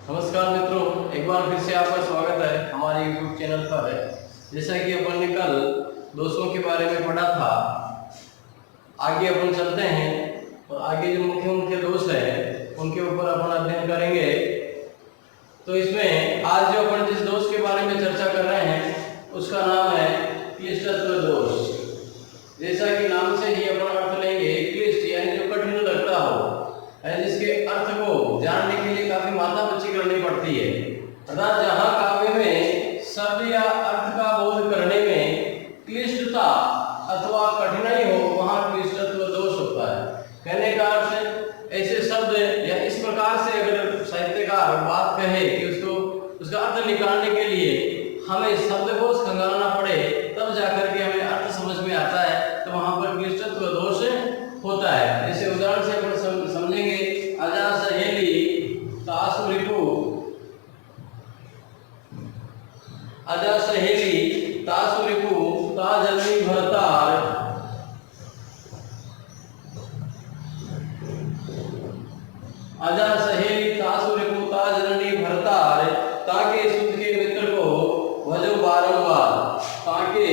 नमस्कार मित्रों, एक बार फिर से आपका स्वागत है हमारे YouTube चैनल पर। जैसा कि अपन ने कल दोषों के बारे में पढ़ा था, आगे अपन चलते हैं और आगे जो मुख्य मुख्य दोष है उनके ऊपर अपन अध्ययन करेंगे। तो इसमें आज जो अपन जिस दोष के बारे में चर्चा कर रहे हैं उसका नाम है क्लिष्टत्व दोष। जैसा कि नाम से ही अपन अर्थ लेंगे, क्लिष्ट यानी जो कठिन लगता हो, जिसके अर्थ को जानने के लिए काफी माथापच्ची करनी पड़ती है। अर्थात जहाँ काव्य में शब्द या अर्थ का बोध करने में क्लिष्टता अथवा कठिनाई हो, वहाँ क्लिष्टत्व दोष होता है। कहने का अर्थ ऐसे शब्द या इस प्रकार से अगर साहित्यकार बात कहे कि उसका अर्थ निकालने के लिए हमें शब्दकोश खंगालना पड़े तब जाकर के हमें अर्थ समझ में आता है, तो वहाँ पर क्लिष्टत्व दोष होता है। जैसे उदाहरण से अपन समझेंगे, अजा सहेली तासु रिपु, अजा सहेली तासु रिपु ता जलनी भरतार, अजा सहेली तासु रिपु ता जलनी भरतार, ताके सुत के मित्र को भजो बारंबार, ताके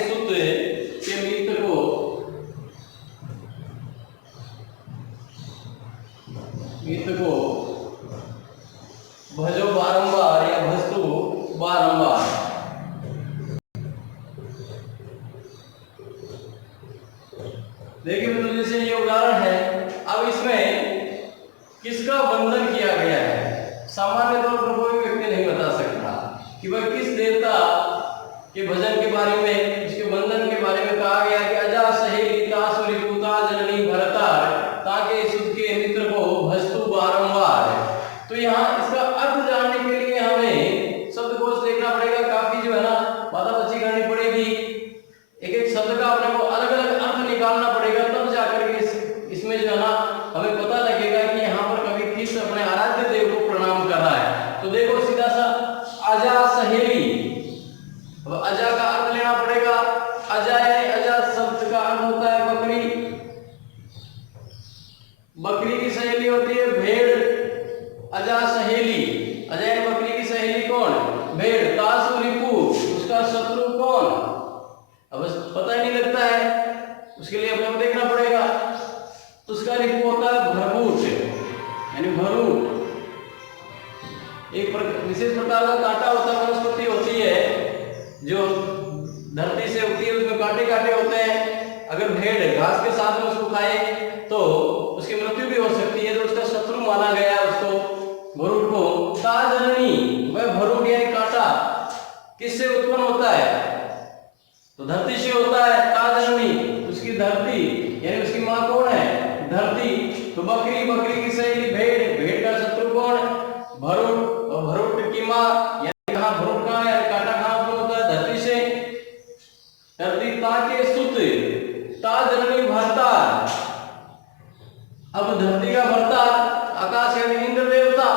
सुत के मित्र को भजो बारंबार या भजतु बारंबार। देखिए मित्रों, जैसे ये उदाहरण है, अब इसमें किसका बंधन किया गया है। सामान्य तौर पर कोई व्यक्ति नहीं बता सकता कि वह किस देवता के भजन के बारे में, उसके बंधन के बारे में कहा गया कि अजा सहेली तासु रिपु ता जननी भरतार, ताके सुत के मित्र को भजतु बारंबार। तो यहाँ इसका अर्थ जानने के लिए हमें शब्दकोश देखना पड़ेगा, काफी जो है ना माथापच्ची करनी पड़ेगी। एक एक शब्द का अपने को अलग अलग अर्थ निकालना पड़ेगा, तब जाकर के इसमें जो है ना हमें पता लगेगा कि यहाँ पर कभी किस अपने आराध्य देव को प्रणाम कर रहा है। तो देखो सीधा सा अजा सहेली, अब अजा का अर्थ लेना पड़ेगा। अजा यानी अजा शब्द का अर्थ होता है बकरी, बकरी की सहेली होती है भेड़। अजा सहेली, अजा यानी बकरी की सहेली कौन? भेड़। तासु रिपु, उसका शत्रु कौन? अब पता ही नहीं लगता है, उसके लिए अपने को देखना पड़ेगा। उसका रिपु होता है भरभूट यानी भरूट, एक विशेष प्रकार का कांटा होता है, वनस्पति होती है जो धरती से उगती है, उसमें कांटे कांटे होते हैं। अगर भेड़ घास के साथ में उसको खाए तो उसकी मृत्यु भी हो सकती है, तो उसका शत्रु माना गया उसको, भरूट को। ताजननी, वह भरूट यानी कांटा किससे उत्पन्न होता है? तो धरती से होता है। ताजननी, उसकी धरती यानी उसकी माँ कौन है? धरती। तो बकरी, बकरी की सहेली भेड़, भेड़ का शत्रु कौन? भरूट। और भरूट की माँ यानी कहाँ भरूट कहाँ है, कांटा कहाँ उत्पन्न होता है? धरती से। धरती। ताके सुत, ता जननी भरतार, अब धरती का भरतार आकाश यानी इंद्र देवता।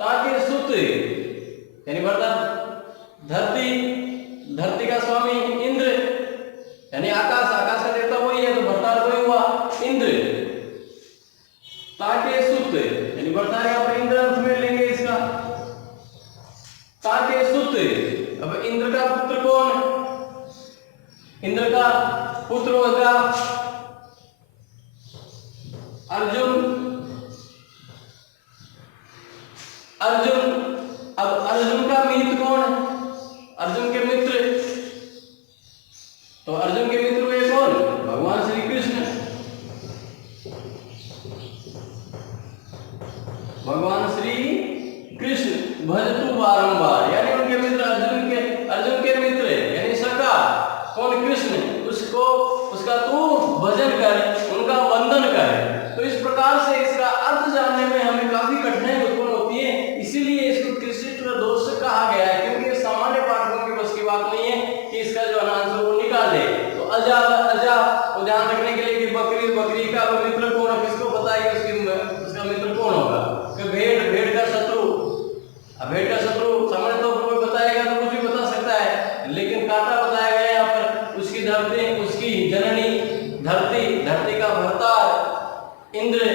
ताके सुत यानी भरतार धरती, धरती का स्वामी इंद्र यानी आकाश, आकाश का देवता वही है, तो भरतार वही हुआ इंद्र। ताके सुत यानी भरतार यहाँ पर इंद्र अर्थ में लेंगे इसका। ताके सुत, अब इंद्र का पुत्र कौन? इंद्र का पुत्र होगा अर्जुन। अर्जुन, अब अर्जुन का मित्र कौन? अर्जुन के मित्र, तो अर्जुन के मित्र हुए कौन? भगवान श्री कृष्ण। भगवान श्री कृष्ण भजतु बारंबार यानी उनके मित्र, अर्जुन के मित्र यानी सखा कौन? कृष्ण। उसको उसका तू भजन कर, उनका वंदन कर। तो इस प्रकार से इसका अर्थ जानने में हमें काफी कठिनाई उत्पन्न होती है, इसीलिए इसको क्लिष्टत्व दोष कहा गया है, क्योंकि सामान्य पाठकों की बस की बात नहीं है कि इसका जो आंसर वो निकाल दे। तो अजा, अजा को ध्यान रखने के लिए कि बकरी, बकरी का मित्र कौन है, किसको पता है कि उसका मित्र कौन होगा? कि भेड़, भेड़ का शत्रु। अब भेड़ का शत्रु सामान्य तौर पर कोई बताएगा तो कुछ भी बता सकता है, लेकिन कांटा बताया गया यहाँ पर। उसकी धरती, उसकी जननी धरती, धरती का भरतार इंद्र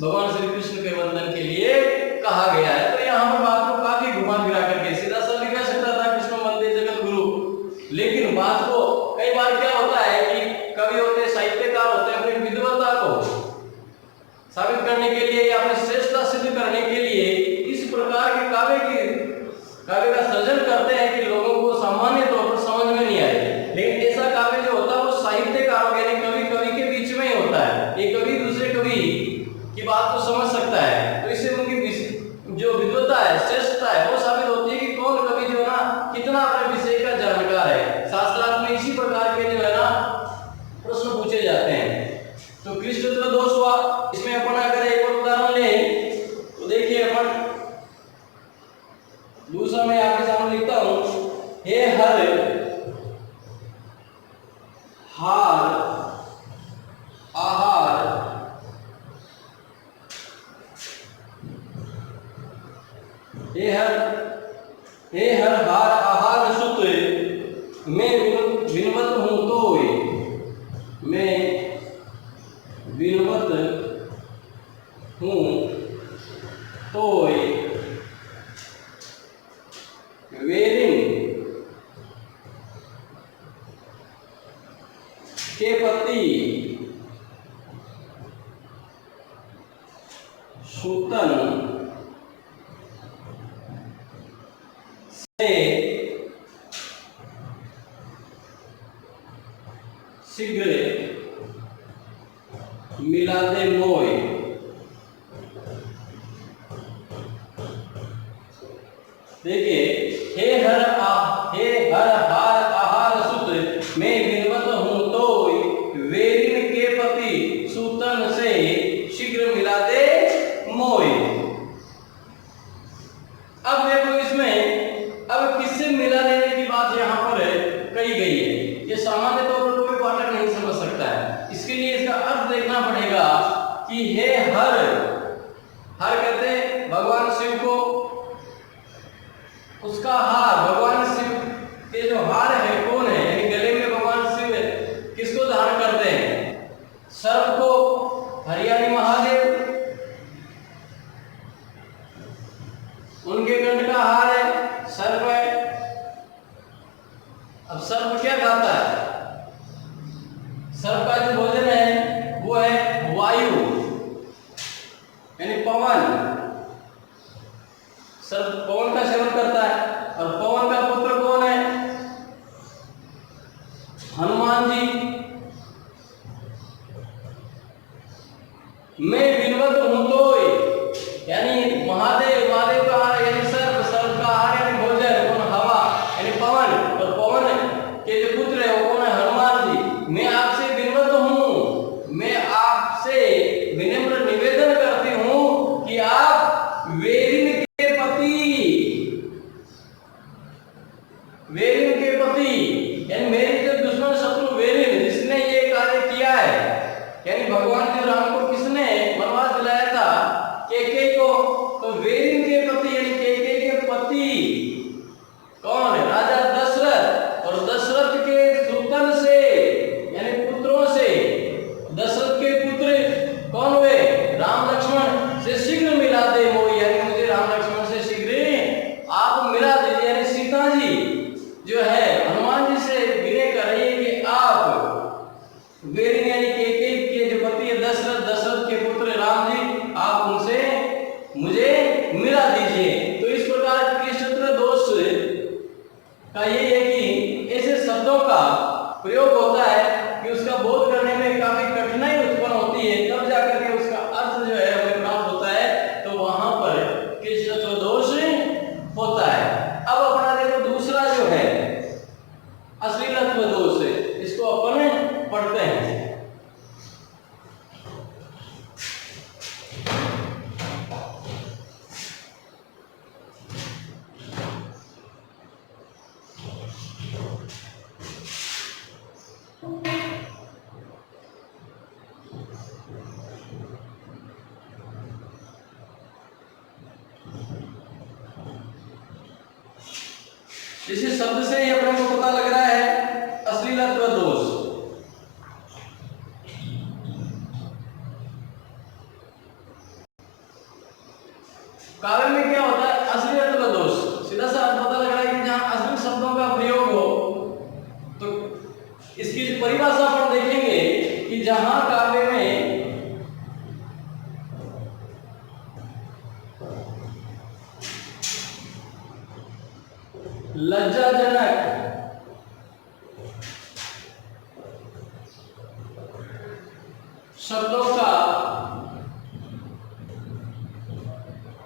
भगवान श्री कृष्ण के वंदन के लिए कहा गया है। तो यहाँ पर बात को काफी घुमा फिरा करके सीधा सा लिखा सकता था कृष्ण वंदे जगत गुरु, लेकिन बात को कई बार क्या होता है कि कवि होते हैं, साहित्यकार होते हैं, अपनी विद्वता को साबित करने के लिए या अपनी श्रेष्ठता सिद्ध करने के लिए इस प्रकार के काव्य का सृजन करते हैं कि लोगों को सामान्य तौर पर समझ में नहीं आए। लेकिन ऐसा काव्य जो होता है वो साहित्यकार यानी कवि के बीच में ही होता है। एक कवि दूसरे कवि की बात को समझ सकता है, तो इससे उनकी जो विद्वता है, श्रेष्ठता है, वो साबित होती है कि कौन कवि जो है ना कितना अपने विषय का जानकार है। शास्त्रार्थ में इसी प्रकार के जो है ना प्रश्न पूछे जाते हैं। तो कृष्णत्व दोष हुआ, इसमें अपन अगर एक और उदाहरण लें तो देखिए अपन दूसरा मैं आपके सामने लिखता हूं, हे हर हार आहार हे हर हार आहार सुत मैं विनवत हूं तोय, मैं विनवत हूं तोय वेरिन के पति सूतन से शीघ्र मिला दे मोय। देखिए, हे हर हार आहार सुत मैं विनवत हूं तोय वेरिन के पति सूतन से शीघ्र मिला दे मोय। अब देखो इसमें अब किससे मिला देने की बात यहाँ पर कही गई है। ये सामान्य तौर पर कोई पाठक नहीं समझ सकता है, इसके लिए इसका अर्थ देखना पड़ेगा कि हे हर कहते हैं भगवान शिव को, उसका हार भगवान शिव के जो हार है कौन है, यानी गले में भगवान शिव किसको धारण करते हैं, सर्प को, हरियाणी महादेव उनके कंठ का हार है, सर्प है। अब सर्प क्या खाता है, सर्प का जो भोजन है वो है वायु यानी पवन। सर्प पवन का सेवन करता है, और पवन का पुत्र कौन है, हनुमान जी। मैं विनवत हूं तोय यानी महादेव का हार यानी सर्प का हार यानी भोजन कौन, हवा यानी पवन, और पवन के जो पुत्र है वो कौन है, हनुमान जी। मैं आपसे विनवत हूं, मैं आपसे विनम्र निवेदन करती हूं कि आप वेरिन के पति यानी मेरे जो दुश्मन शत्रु वेरिन जिसने ये कार्य किया है, यानी भगवान जी राम को किसने वनवास दिलाया था, कैकेयी को, तो वेरिन के पति यानी कैकेयी के पति कौन है, राजा दशरथ। और दशरथ के सूतन से यानी पुत्रों से, दशरथ के पुत्र कौन हुए, राम लक्ष्मण से शीघ्र मिला दे मोय यानी मुझे राम लक्ष्मण से शीघ्र आप मिला दीजिए। यानी सीता जी जो है हनुमान जी से विनय कर रही है कि आप वेरिन यानी कैकेयी के जो पति है दशरथ के पुत्र राम जी, आप उनसे मुझे मिला दीजिए। तो इस प्रकार कृष्णत्व दोष का ये है कि ऐसे शब्दों का प्रयोग होता है कि उसका बोध करने में काफी कठिनाई उत्पन्न होती है, तब जाकर के उसका अर्थ जो है हमें प्राप्त होता है, तो वहां पर कृष्णत्व दोष होता है। अब अपना देखो दूसरा जो है अश्लीलत्व दोष, इसको अपन पढ़ते हैं। इसी शब्द से ही अपने को पता लग रहा है अश्लीलत्व दोष। काव्य में क्या होता है, अश्लीलत्व दोष। सीधा सा अर्थ पता लग रहा है कि जहां अश्लील शब्दों का प्रयोग हो, तो इसकी परिभाषा पर देखेंगे कि जहां काव्य में लज्जाजनक शब्दों का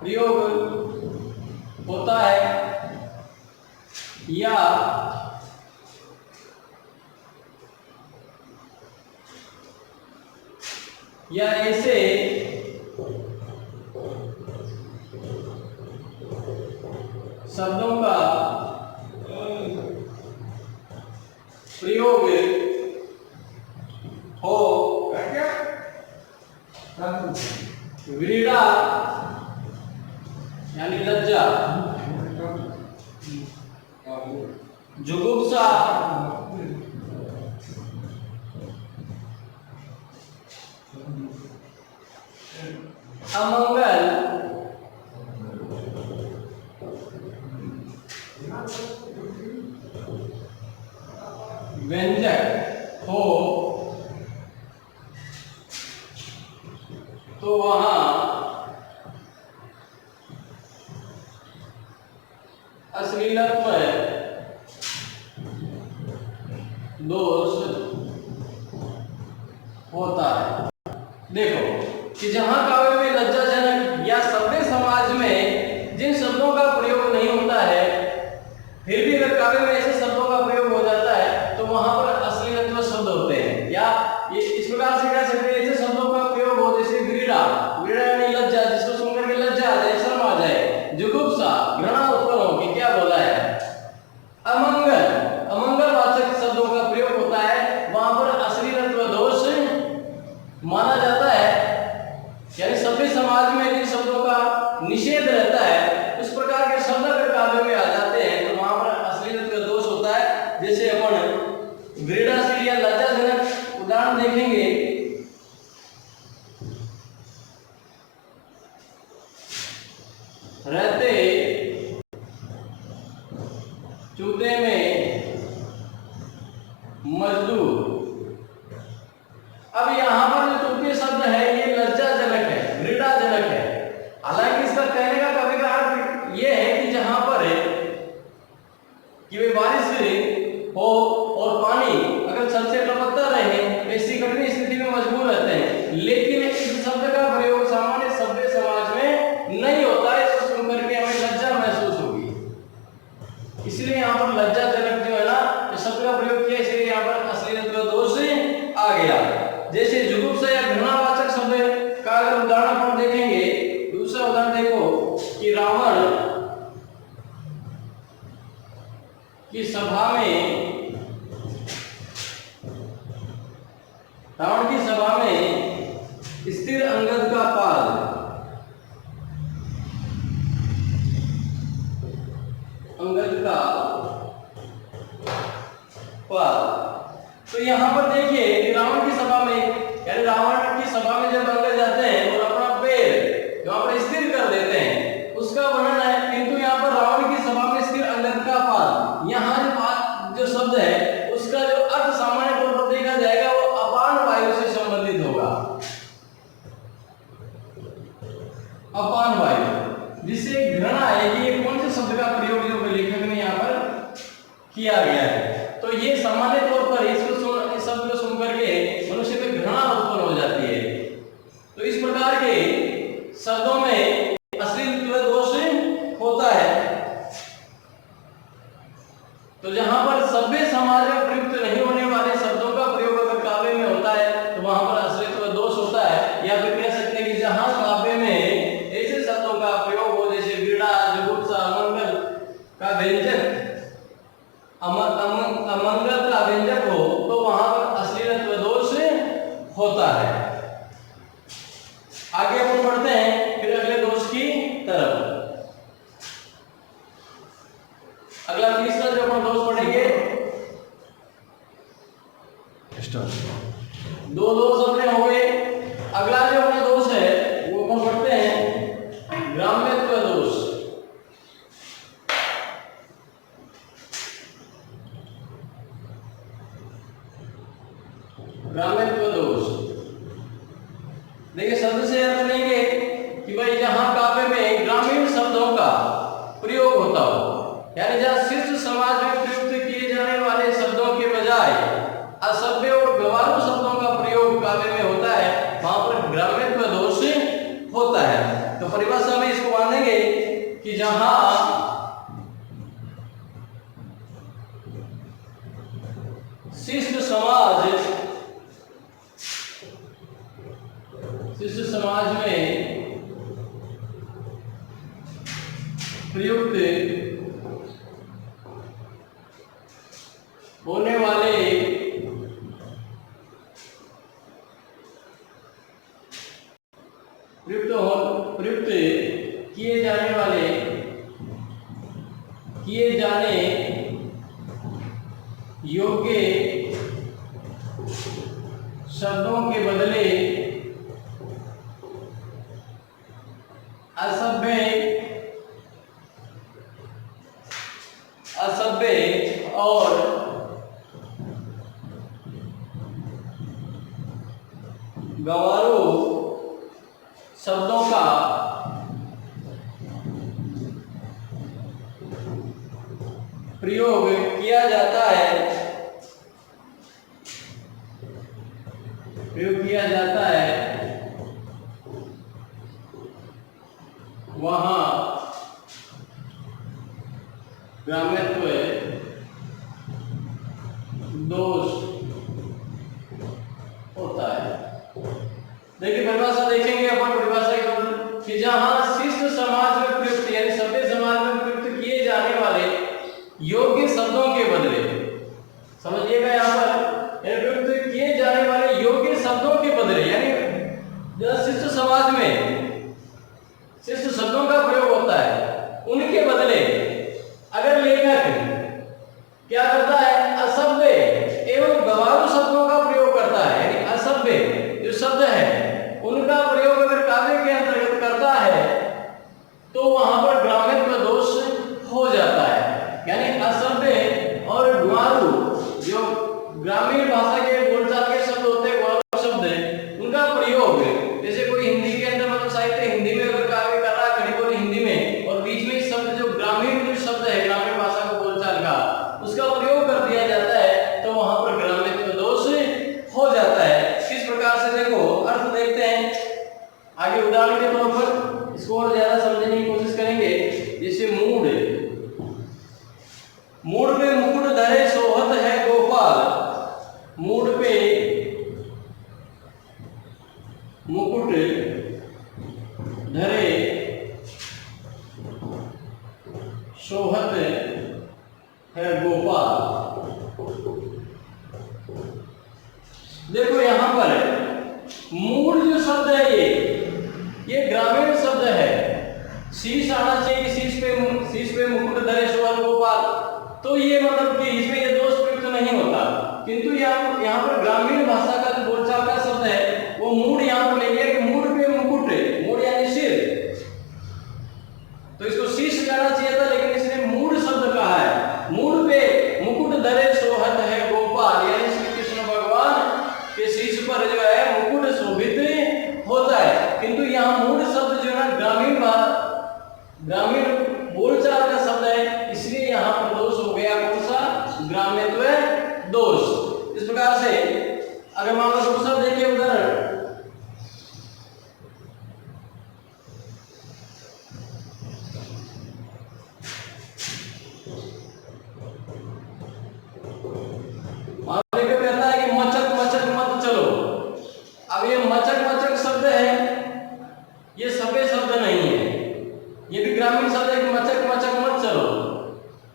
प्रयोग होता है या ऐसे शब्दों का प्रयोग हो व्रीड़ा यानी लज्जा, जुगुप्सा, अमंगल, व्यंजक हो, तो वहां अश्लीलत्व दोष होता है। देखो कि जहां काव्य में लज्जाजनक या सभ्य समाज में जिन शब्दों का प्रयोग नहीं होता है, फिर भी अगर काव्य में ऐसे शब्दों का प्रयोग हो जाता है तो वहां पर अश्लीलत्व शब्द होते हैं। या ये इस प्रकार से कह सकते हैं, ऐसे शब्दों का प्रयोग हो जैसे व्रीड़ा, व्रीड़ा यानी लज्जा, जिसको सुनकर के लज्जा आ जाए, शर्म आ जाए, जुगुप्सा घृणा उत्पन्न हो कि क्या बोला है, अमंगल, अमंगल वाचक शब्दों का प्रयोग होता है, वहां पर अश्लीलत्व दोष माना जाता है। यानी सभ्य समाज में जिन शब्दों का निषेध रहता है, उस प्रकार के शब्द अगर काव्य में आ जाते हैं तो वहां पर अश्लीलत्व दोष होता है। जैसे अपन व्रीड़ाशील या लज्जाजनक उदाहरण देखेंगे, रहते चूते में मजदूर। अब यहाँ पर जो चूते शब्द है ये लज्जाजनक है, व्रीड़ाजनक है। हालांकि इसका कहने का कभी का अर्थ ये है कि जहां पर कि वे बारिश हो और पानी अगर छत से टपकता रहे, ऐसी कठिन स्थिति में मजबूर रहते हैं, लेकिन इस शब्द का प्रयोग सामान्य सभ्य समाज में नहीं होता है। इसको सुनकर के हमें लज्जा महसूस होगी, इसलिए यहाँ पर लज्जाजनक जो है ना, इस शब्द का प्रयोग किया, इसलिए यहाँ पर अश्लीलत्व दोष आ गया। जैसे जुगुप्सा या घृणावाचक शब्द का अगर उदाहरण हम देखेंगे, दूसरा उदाहरण देखो कि रावण की सभा में स्थिर अंगद का पाद, अंगद का पाद। तो यहाँ पर देखिए रावण की सभा में, यानी रावण की सभा में जब अंगद जाते हैं और अपना पैर वहां पर स्थिर कर देते हैं, उसका वर्णन है। किंतु यहाँ पर रावण की सभा में स्थिर अंगद का पाद, यहाँ जो शब्द है उसका जो अर्थ सामान्य तौर पर देखा जाएगा वो अपान वायु से संबंधित होगा। अपान वायु, जिससे घृणा है कि ये कौन से शब्द का प्रयोग जो लेखक ने यहाँ पर किया गया है। तो ये सामान्य तौर पर इस शब्द को सुन करके मनुष्य में घृणा उत्पन्न हो जाती है। तो इस प्रकार के शब्दों में अश्लीलत्व दोष होता है। तो जहां पर सभ्य समाज में प्रयुक्त नहीं होने वाले शब्दों का प्रयोग अगर काव्य में होता है तो वहां पर अश्लीलत्व दोष होता है। या फिर कह सकते हैं कि जहां काव्य में ऐसे शब्दों का प्रयोग हो जैसे व्रीड़ा, जुगुप्सा, अमंगल का व्यंजक, अमंगल का व्यंजक हो, तो परिभाषा में इसको बांधेंगे कि जहां शिष्ट समाज में प्रयुक्त होने वाले प्रयुक्त किए जाने योग्य शब्दों के बदले असभ्य और गंवारू शब्दों का प्रयोग किया जाता है वहाँ ग्राम्यत्व दोष होता है। देखिए परिभाषा देखेंगे अपन परिभाषा कि जहां शिष्ट समाज में प्रयुक्त यानी सभ्य समाज में प्रयुक्त किए जाने वाले योग्य शब्दों के बदले, समझिएगा यहाँ पर प्रयुक्त किए जाने वाले योग्य शब्दों के बदले यानी शिष्ट समाज में शिष्ट शब्दों का प्रयोग होता है, उनके बदले अगर लेखक क्या करता है असभ्य एवं गंवारू शब्दों का प्रयोग करता है, यानी असभ्य जो शब्द है उनका प्रयोग अगर काव्य के अंतर्गत करता है तो वहां पर ग्राम्यत्व दोष हो जाता है। यानी असभ्य और गंवारू जो ग्रामीण भाषा के बोलचाल के शब्द होते हैं, गंवारू शब्द उनका प्रयोग, जैसे कोई हिंदी के अंदर मतलब साहित्य हिंदी में अगर काव्य कर रहा है खड़ी बोली हिंदी में और बीच में शब्द जो ग्रामीण जो शब्द है ग्रामीण भाषा का बोलचाल का उसका प्रयोग कर दिया जाता है तो वहां पर ग्राम्यत्व दोष हो जाता है। किस प्रकार से देखो अर्थ देखते हैं आगे उदाहरण के तौर पर, इसको और ज्यादा समझने की कोशिश करेंगे। जैसे मूड पे मुकुट धरे सोहत है गोपाल, मूड पे मुकुट धरे सोहत है गोपाल। देखो यहां पर मूल जो शब्द है ये ग्रामीण शब्द है, शीश आना चाहिए कि शीश पे मुकुट धरे सोहत गोपाल, तो ये मतलब कि इसमें ये दोष प्रयुक्त नहीं होता, किंतु यहाँ पर ग्रामीण भाषा का जो बोलचाल का शब्द है वो मूड यहाँ पर ले लिया कि मूड पे मुकुट, मूड यानी सिर, तो इसको शीश कहना चाहिए था लेकिन इसने मूड शब्द कहा है। मूड पे मुकुट धरे सोहत है गोपाल, यानी श्री कृष्ण भगवान के शीश पर जो है मुकुट शोभित होता है, किंतु यहाँ मूड शब्द जो है ग्रामीण बोलचाल का शब्द है, इसलिए यहाँ पर दोष हो गया कौन सा, ग्राम्यत्व दोष। इस प्रकार से अगर मान लो दूसरा देखिए उदाहरण, कहता है कि मचक मचक मत चलो। अब ये मचक मचक शब्द है, ये सभ्य शब्द नहीं है, ये भी ग्रामीण शब्द है कि मचक मचक मत चलो।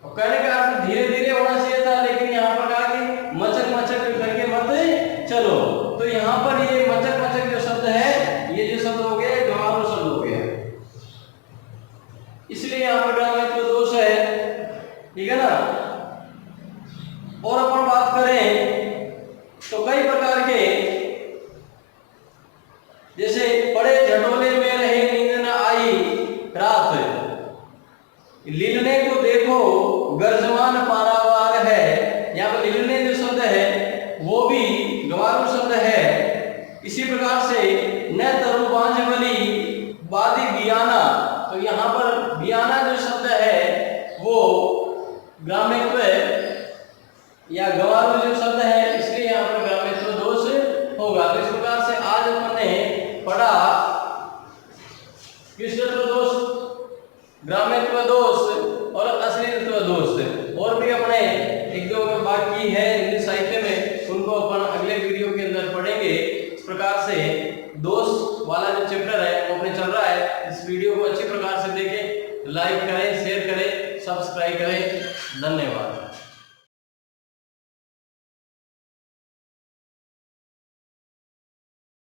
और कहने का अर्थ धीरे धीरे होना चाहिए था, लेकिन यहाँ पर कहा कि मचक मचक करके मत चलो, तो यहाँ पर ये मचक मचक जो शब्द है ये जो शब्द हो गया गंवारू शब्द हो गया, इसलिए यहाँ पर ग्राम्यत्व दोष है, ठीक है ना। और अपन बात करें तो कई प्रकार के, जैसे बड़े झटोले में रहे नींद न आई रात, लीलने को देखो गर्जमान पारावार है, यहाँ पर लीलने जो शब्द है वो भी गंवारू शब्द है। इसी प्रकार से न तरु बांझवली बादी बियाना, तो यहाँ पर बियाना जो शब्द है वो ग्राम्यत्व या गंवारू जो शब्द है, इसलिए यहाँ पर ग्राम्यत्व दोष होगा। तो इस प्रकार से आज अपन ने पढ़ा कृष्ण शुद्धत्व दोष, ग्राम्यत्व दोष और अश्लीलत्व दोष, और भी अपने एक दो बाकी है हिंदी साहित्य में, उनको अपन अगले वीडियो के अंदर पढ़ेंगे। इस प्रकार से दोष वाला जो चैप्टर है वो अपने चल रहा है। इस वीडियो को अच्छी प्रकार से देखें, लाइक करें, शेयर करें, सब्सक्राइब करें। धन्यवाद।